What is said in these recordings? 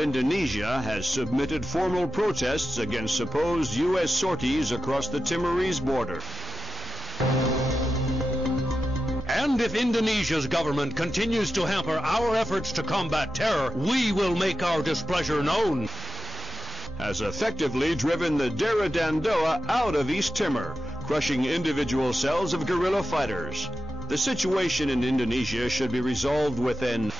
Indonesia has submitted formal protests against supposed U.S. sorties across the Timorese border. And if Indonesia's government continues to hamper our efforts to combat terror, we will make our displeasure known. Has effectively driven the Dera Dandoa out of East Timor, crushing individual cells of guerrilla fighters. The situation in Indonesia should be resolved within.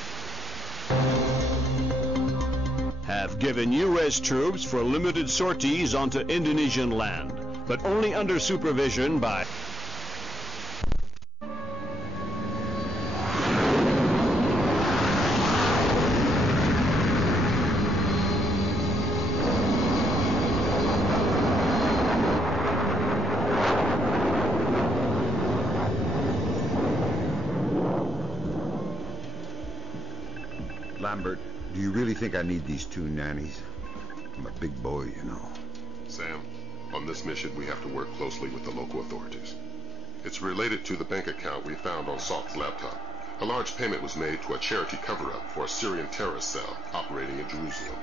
Have given U.S. troops for limited sorties onto Indonesian land, but only under supervision by. Lambert, do you really think I need these two nannies? I'm a big boy, you know. Sam, on this mission we have to work closely with the local authorities. It's related to the bank account we found on Salt's laptop. A large payment was made to a charity cover-up for a Syrian terrorist cell operating in Jerusalem.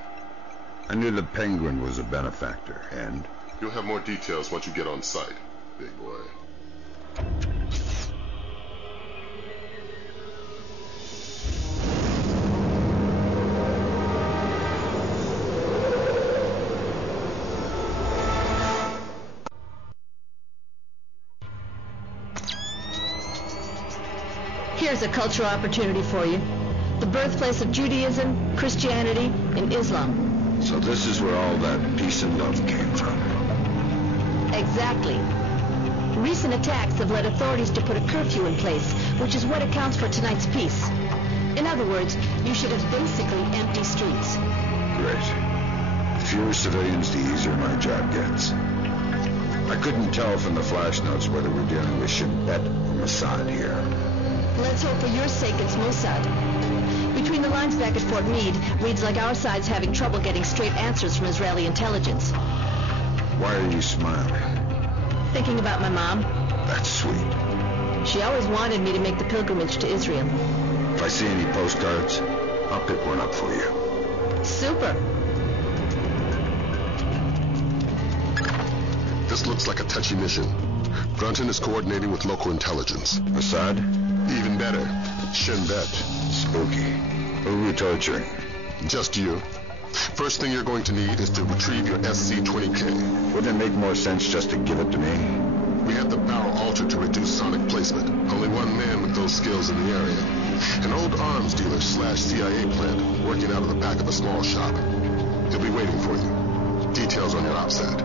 I knew the Penguin was a benefactor, and... You'll have more details once you get on site, big boy. Here's a cultural opportunity for you. The birthplace of Judaism, Christianity, and Islam. So this is where all that peace and love came from. Exactly. Recent attacks have led authorities to put a curfew in place, which is what accounts for tonight's peace. In other words, you should have basically empty streets. Great. The fewer civilians, the easier my job gets. I couldn't tell from the flash notes whether we're dealing with Shin Bet or Mossad here. Let's hope for your sake it's Mossad. Between the lines back at Fort Meade, reads like our side's having trouble getting straight answers from Israeli intelligence. Why are you smiling? Thinking about my mom. That's sweet. She always wanted me to make the pilgrimage to Israel. If I see any postcards, I'll pick one up for you. Super. This looks like a touchy mission. Brunton is coordinating with local intelligence. Mossad? Even better, Shin Bet. Spooky. Who are we torturing? Just you. First thing you're going to need is to retrieve your SC-20K. Wouldn't it make more sense just to give it to me? We have the barrel altered to reduce sonic placement. Only one man with those skills in the area. An old arms dealer / CIA plant working out of the back of a small shop. He'll be waiting for you. Details on your OPSAT.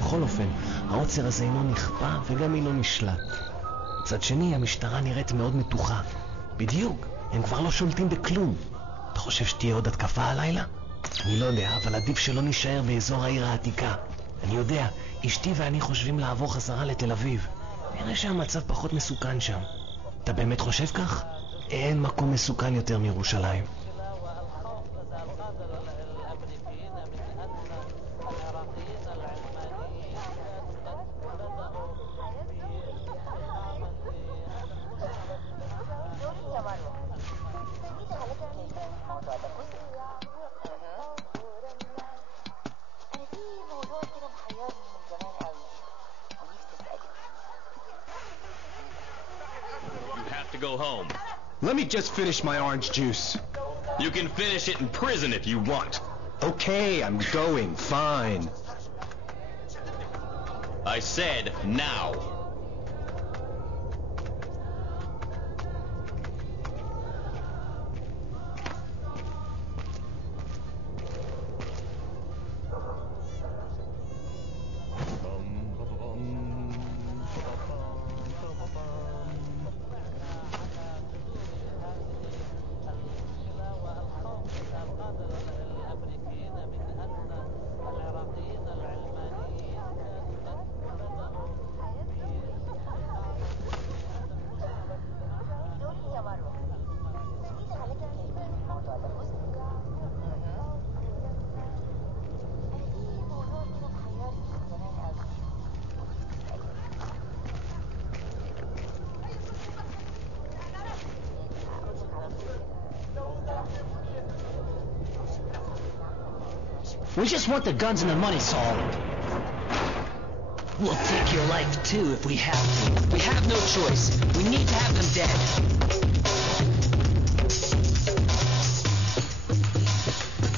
בכל אופן, העוצר הזה אינו נכפה וגם אינו נשלט. מצד שני, המשטרה נראית מאוד מתוחה. בדיוק, הם כבר לא שולטים בכלום. אתה חושב שתהיה עוד התקפה הלילה? אני לא יודע, אבל עדיף שלא נשאר באזור העיר העתיקה. אני יודע, אשתי ואני חושבים לעבור חזרה לתל אביב. נראה שהמצב פחות מסוכן שם. אתה באמת חושב כך? אין מקום מסוכן יותר מירושלים. go home. Let me just finish my orange juice. You can finish it in prison if you want. Okay, I'm going. Fine. I said now. We just want the guns and the money, Saul. We'll take your life, too, if we have to. We have no choice. We need to have them dead.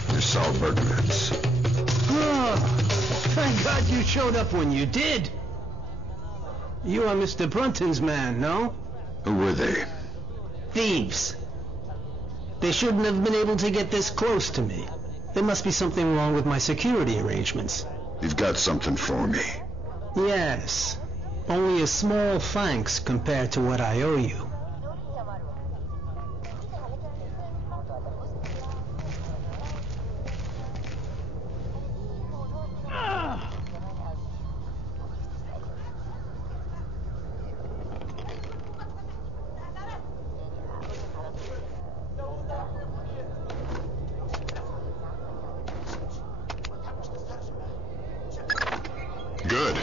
They're Saul Berkowitz. Oh, thank God you showed up when you did. You are Mr. Brunton's man, no? Who were they? Thieves. They shouldn't have been able to get this close to me. There must be something wrong with my security arrangements. You've got something for me. Yes. Only a small thanks compared to what I owe you. Good.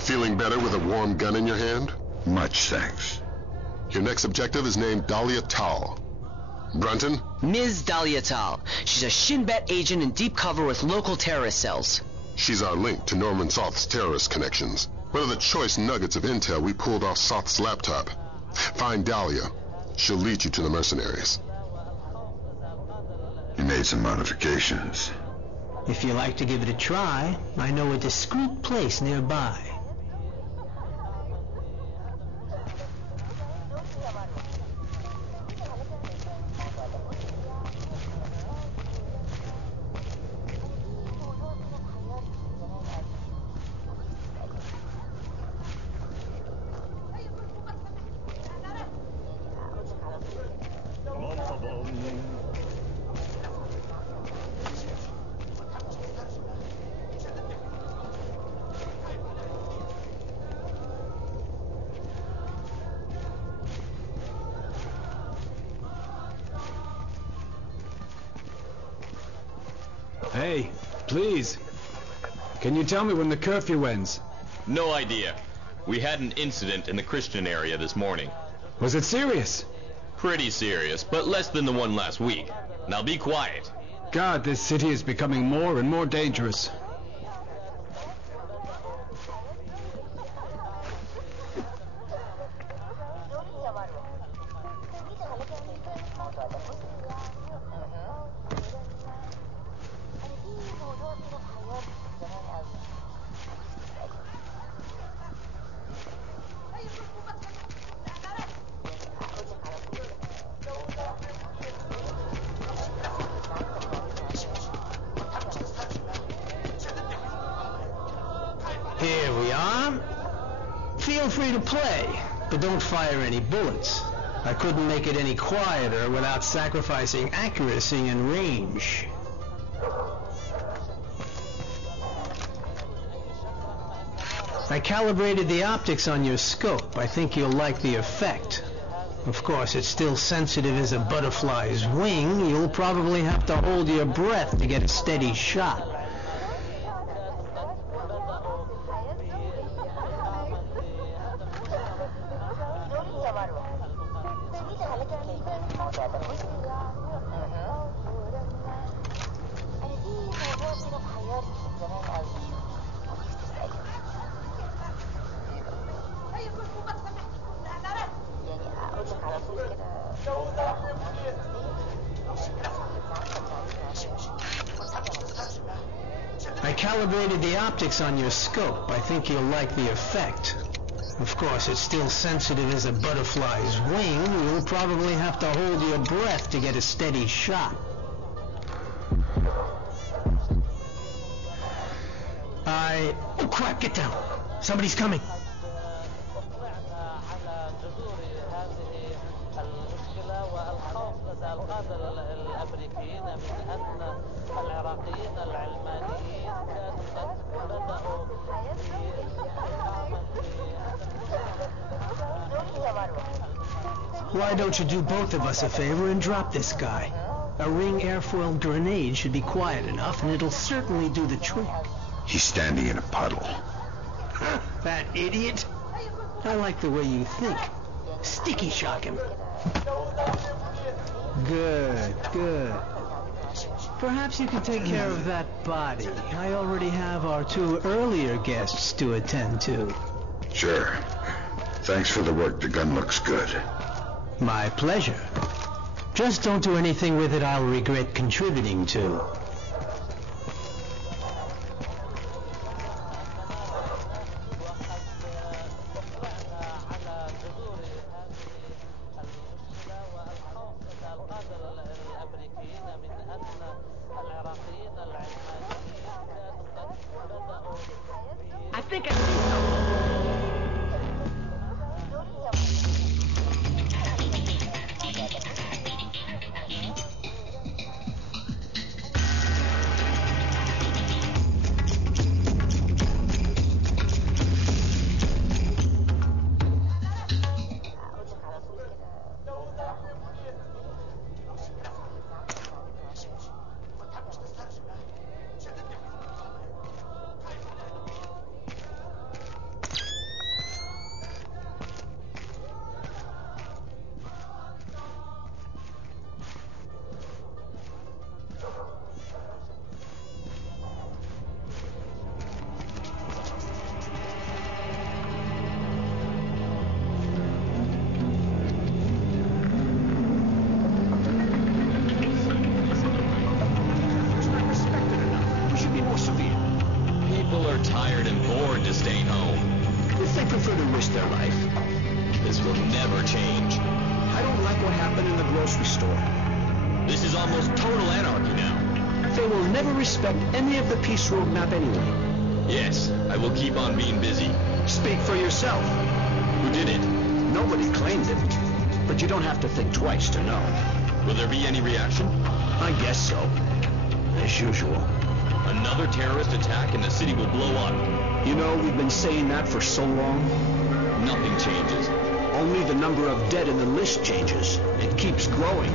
Feeling better with a warm gun in your hand? Much thanks. Your next objective is named Dahlia Tal. Brunton? Ms. Dahlia Tal. She's a Shin Bet agent in deep cover with local terrorist cells. She's our link to Norman Soth's terrorist connections. One of the choice nuggets of intel we pulled off Soth's laptop. Find Dahlia. She'll lead you to the mercenaries. You made some modifications. If you like to give it a try, I know a discreet place nearby. Hey, please. Can you tell me when the curfew ends? No idea. We had an incident in the Christian area this morning. Was it serious? Pretty serious, but less than the one last week. Now be quiet. God, this city is becoming more and more dangerous. Here we are. Feel free to play, but don't fire any bullets. I couldn't make it any quieter without sacrificing accuracy and range. I calibrated the optics on your scope. I think you'll like the effect. Of course, it's still sensitive as a butterfly's wing. You'll probably have to hold your breath to get a steady shot. I calibrated the optics on your scope. I think you'll like the effect. Of course, it's still sensitive as a butterfly's wing. You'll probably have to hold your breath to get a steady shot. Oh crap, get down. Somebody's coming. Why don't you do both of us a favor and drop this guy? A ring airfoil grenade should be quiet enough, and it'll certainly do the trick. He's standing in a puddle. That idiot. I like the way you think. Sticky shock him. Good, good. Perhaps you can take care of that body. I already have our 2 earlier guests to attend to. Sure. Thanks for the work. The gun looks good. My pleasure. Just don't do anything with it I'll regret contributing to. I think I see something. Tired and bored to stay home. If they prefer to risk their life. This will never change. I don't like what happened in the grocery store. This is almost total anarchy now. They will never respect any of the peace roadmap anyway. Yes, I will keep on being busy. Speak for yourself. Who did it? Nobody claimed it. But you don't have to think twice to know. Will there be any reaction? I guess so. As usual. Another terrorist attack and the city will blow up. You know, we've been saying that for so long. Nothing changes. Only the number of dead in the list changes. It keeps growing.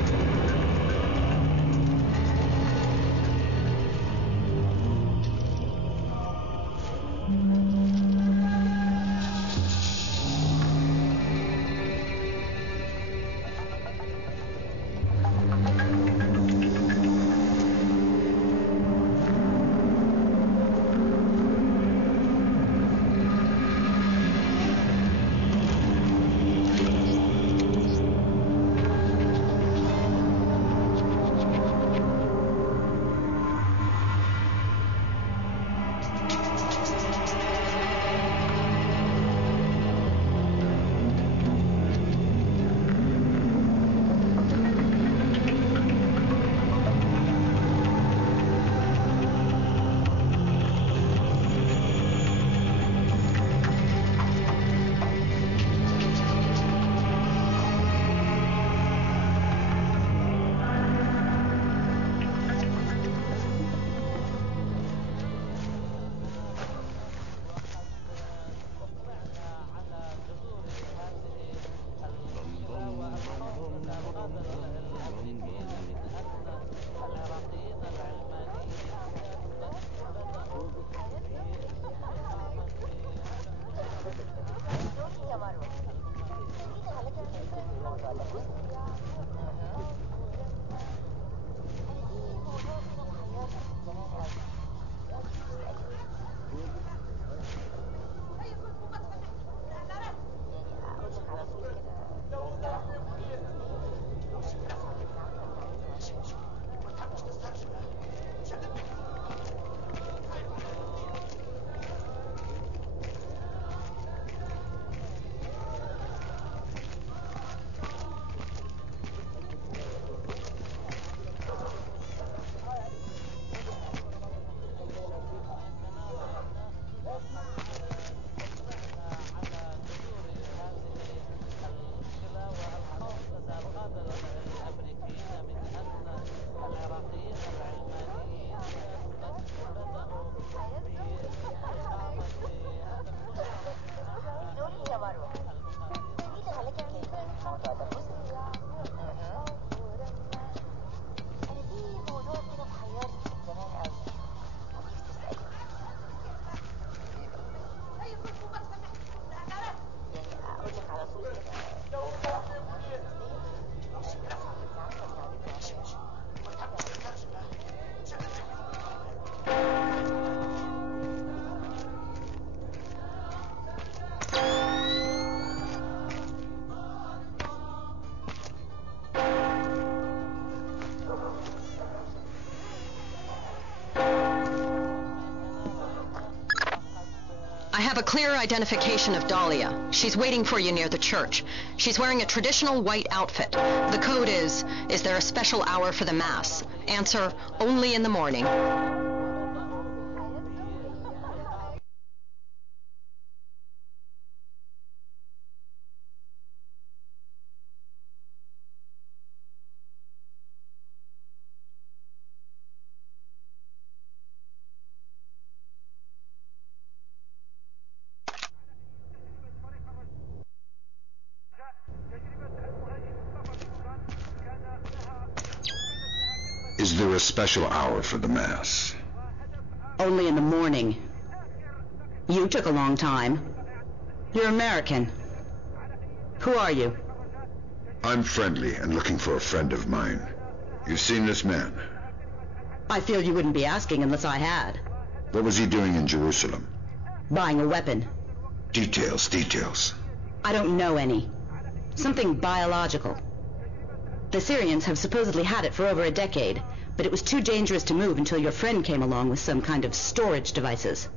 have a clear identification of Dahlia. She's waiting for you near the church. She's wearing a traditional white outfit. The code is there a special hour for the Mass? Answer, only in the morning. Is there a special hour for the Mass? Only in the morning. You took a long time. You're American. Who are you? I'm friendly and looking for a friend of mine. You've seen this man? I feel you wouldn't be asking unless I had. What was he doing in Jerusalem? Buying a weapon. Details. I don't know any. Something biological. The Syrians have supposedly had it for over a decade, but it was too dangerous to move until your friend came along with some kind of storage devices.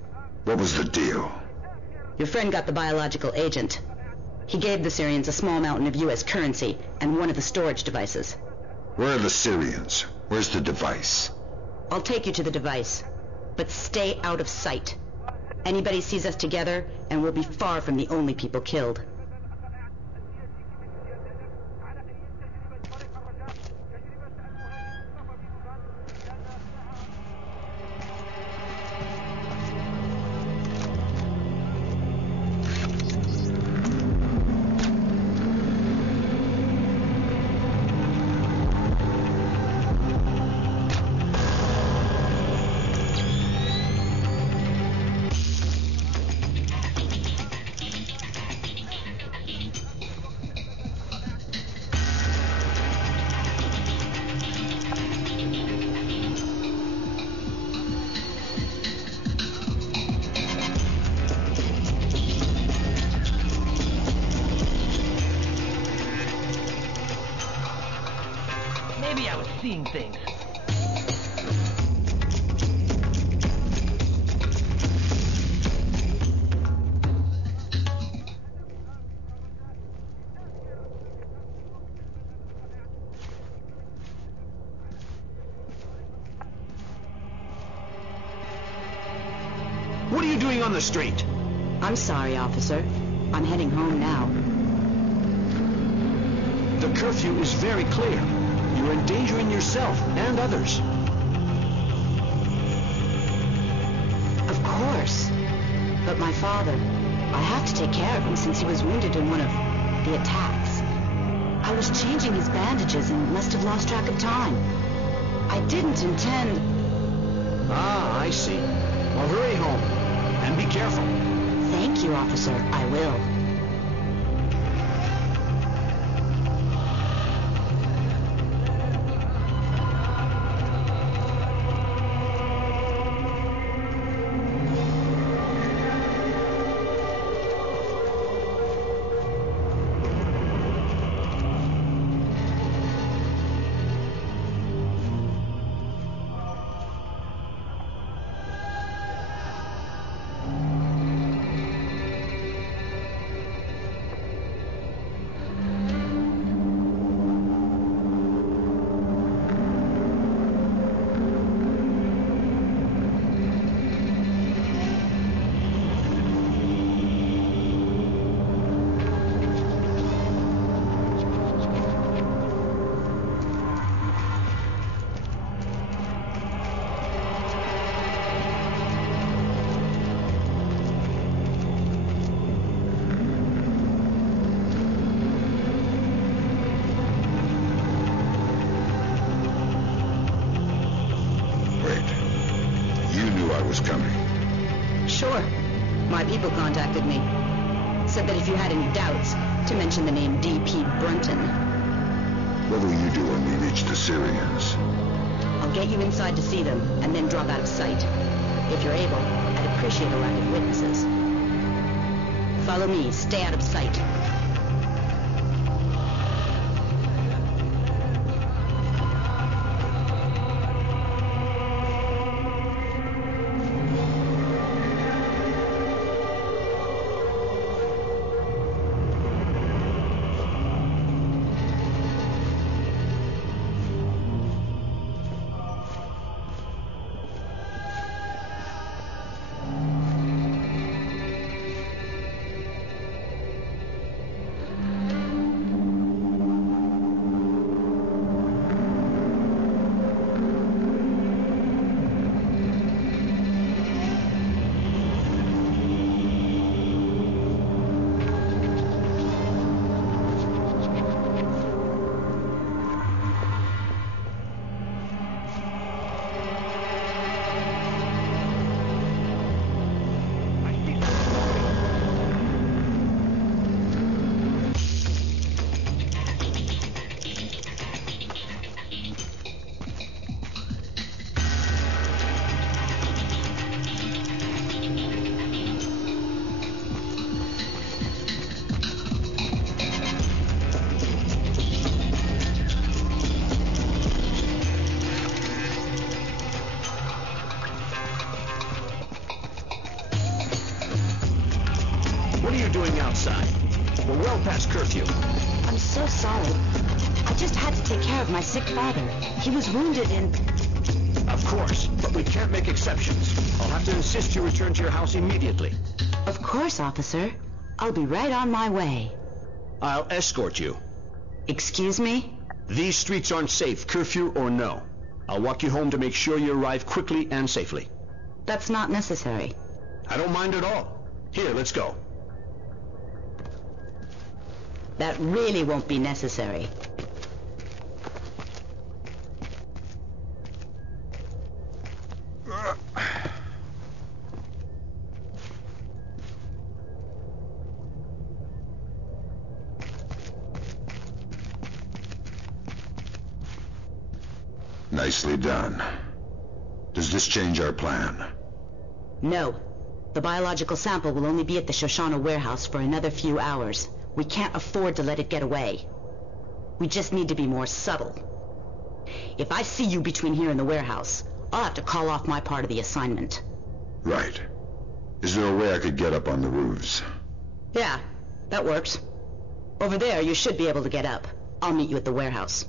What was the deal? Your friend got the biological agent. He gave the Syrians a small mountain of U.S. currency and one of the storage devices. Where are the Syrians? Where's the device? I'll take you to the device, but stay out of sight. Anybody sees us together, and we'll be far from the only people killed. Maybe I was seeing things. What are you doing on the street? I'm sorry, officer. I'm heading home now. The curfew is very clear. You're endangering yourself and others. Of course. But my father, I have to take care of him since he was wounded in one of the attacks. I was changing his bandages and must have lost track of time. I didn't intend... Ah, I see. Well, hurry home. And be careful. Thank you, officer. I will. Sure. My people contacted me. Said that if you had any doubts, to mention the name D.P. Brunton. What will you do when we reach the Syrians? I'll get you inside to see them, and then drop out of sight. If you're able, I'd appreciate a lack of witnesses. Follow me. Stay out of sight. What are you doing outside? We're well past curfew. I'm so sorry. I just had to take care of my sick father. He was wounded in... Of course, but we can't make exceptions. I'll have to insist you return to your house immediately. Of course, officer. I'll be right on my way. I'll escort you. Excuse me? These streets aren't safe, curfew or no. I'll walk you home to make sure you arrive quickly and safely. That's not necessary. I don't mind at all. Here, let's go. That really won't be necessary. Nicely done. Does this change our plan? No. The biological sample will only be at the Shoshana warehouse for another few hours. We can't afford to let it get away. We just need to be more subtle. If I see you between here and the warehouse, I'll have to call off my part of the assignment. Right. Is there a way I could get up on the roofs? Yeah, that works. Over there, you should be able to get up. I'll meet you at the warehouse.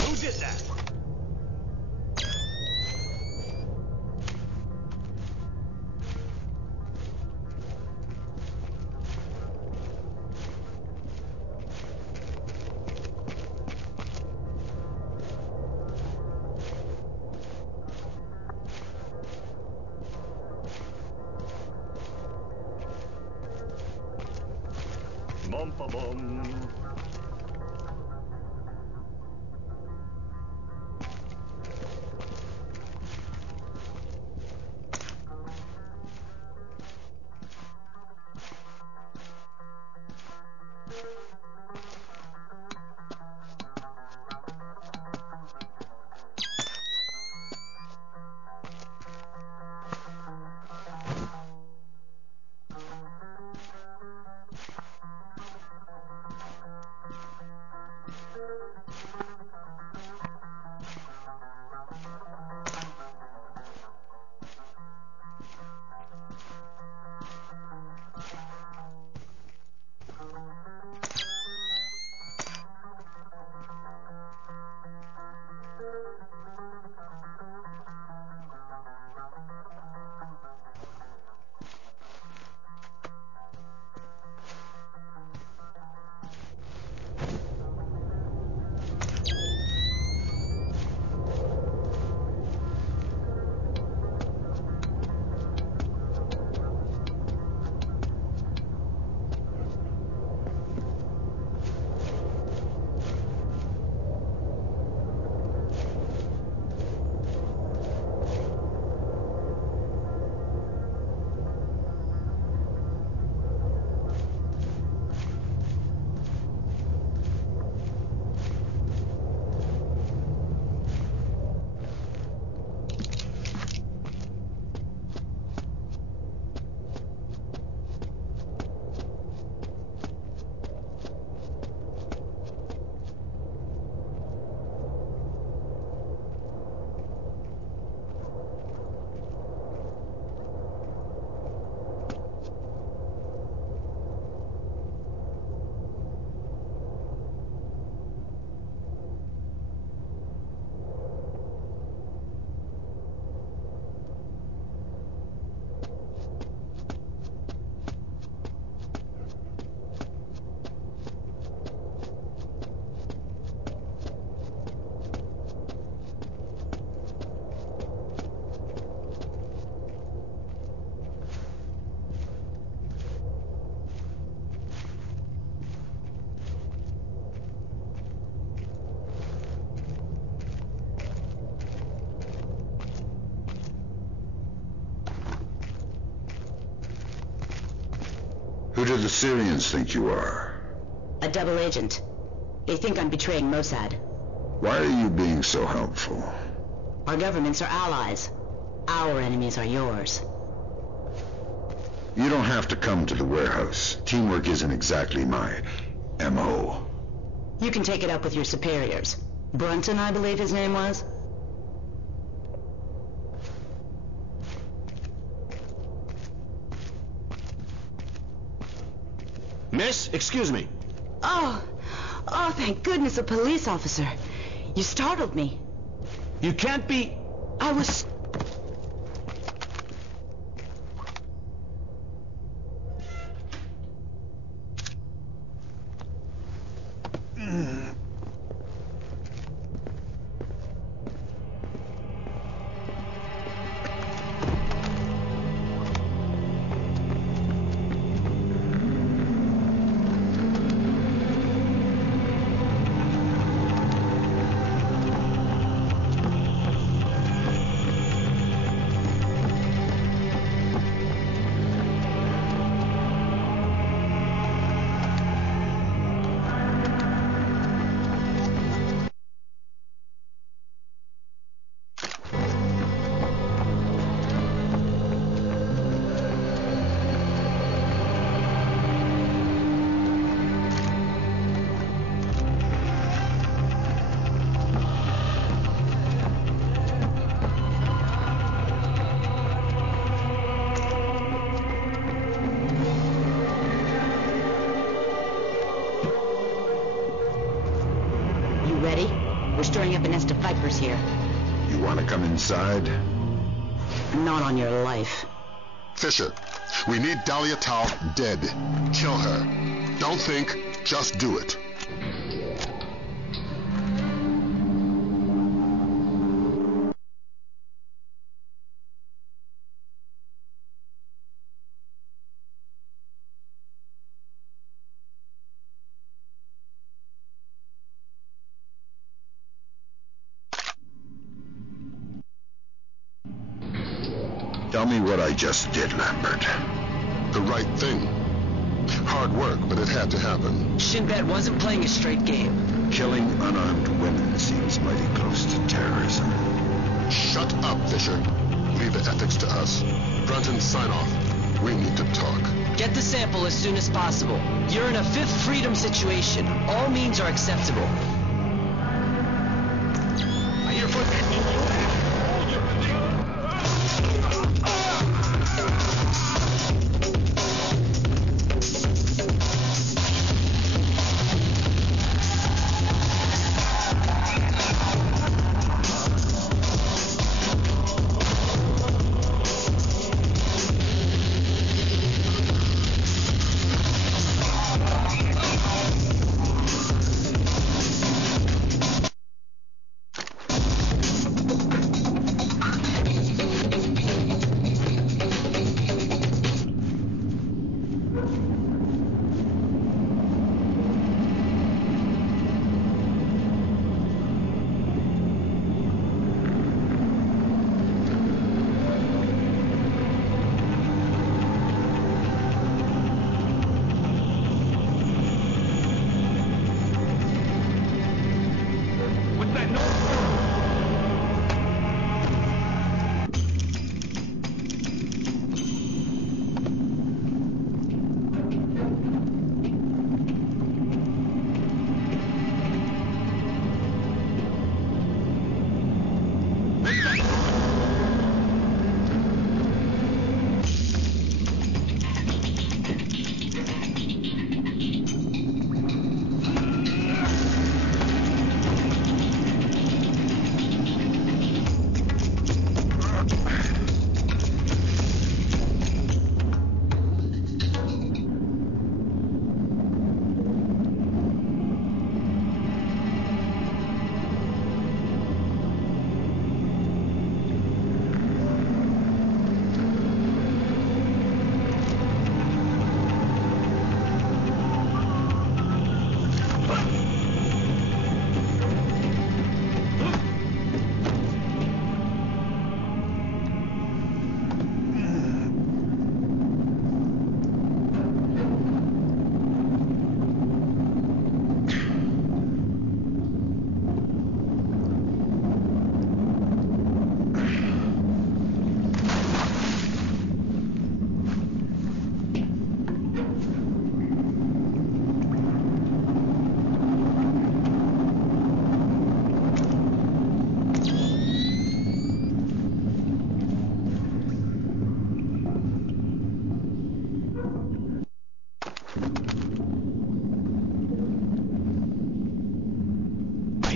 Who did that? Bum-ba-bum. Who do the Syrians think you are? A double agent. They think I'm betraying Mossad. Why are you being so helpful? Our governments are allies. Our enemies are yours. You don't have to come to the warehouse. Teamwork isn't exactly my M.O. You can take it up with your superiors. Brunton, I believe his name was. Miss, excuse me. Oh, thank goodness, a police officer. You startled me. You can't be... I was... We're stirring up a nest of vipers here. You want to come inside? Not on your life. Fisher, we need Dahlia Tao dead. Kill her. Don't think, just do it. Tell me what I just did, Lambert. The right thing. Hard work, but it had to happen. Shinbet wasn't playing a straight game. Killing unarmed women seems mighty close to terrorism. Shut up, Fisher. Leave the ethics to us. Brunton, sign off. We need to talk. Get the sample as soon as possible. You're in a fifth freedom situation. All means are acceptable. I hear footsteps.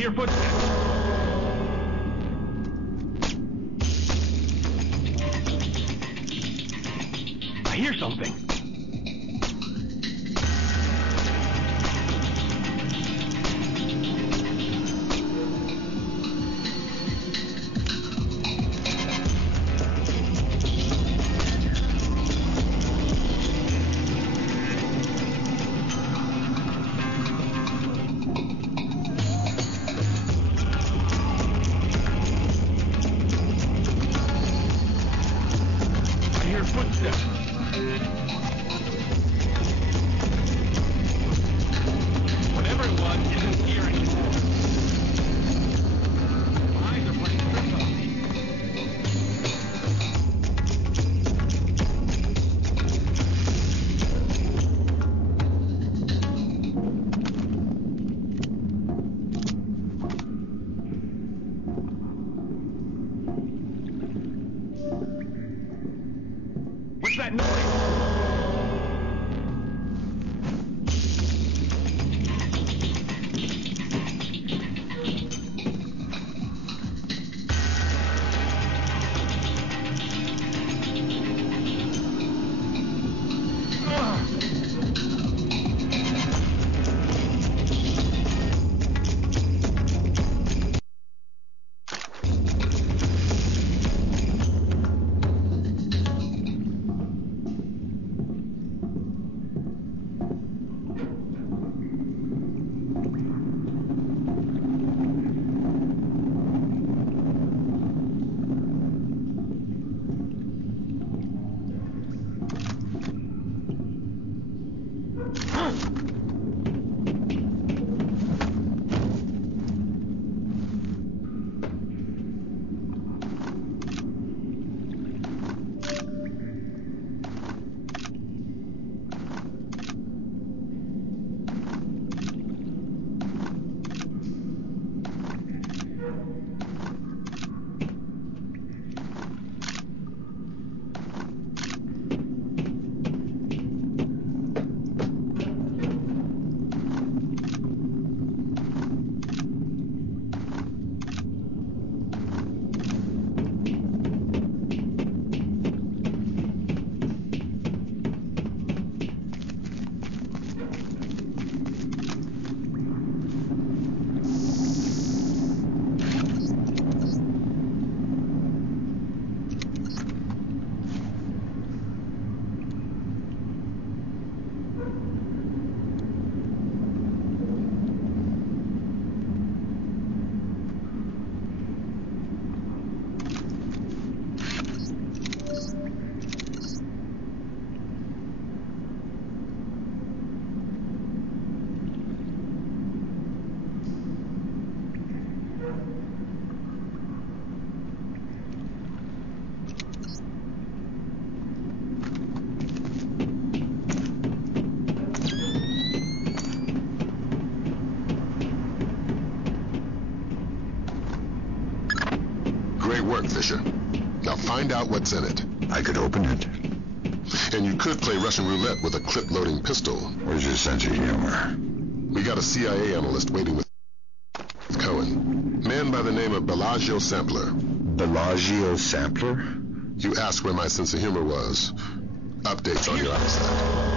hear footsteps. I hear something. That noise! work, Fisher. Now find out what's in it. I could open it. And you could play Russian roulette with a clip-loading pistol. Where's your sense of humor? We got a CIA analyst waiting with Cohen. Man by the name of Bellagio Sampler. Bellagio Sampler? You asked where my sense of humor was. Updates on your eyesight.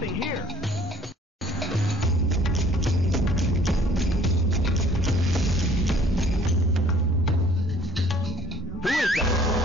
nothing here. Who is that?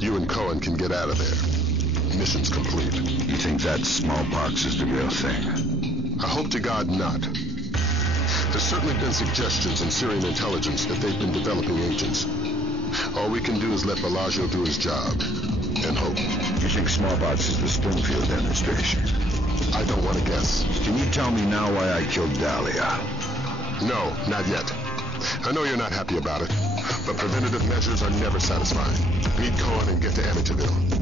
You and Cohen can get out of there. Mission's complete. You think that smallpox is the real thing? I hope to God not. There's certainly been suggestions in Syrian intelligence that they've been developing agents. All we can do is let Bellagio do his job, and hope. You think smallpox is the Springfield demonstration? I don't want to guess. Can you tell me now why I killed Dahlia? No, not yet. I know you're not happy about it, but preventative measures are never satisfying. Meet Cohen and get to Amityville.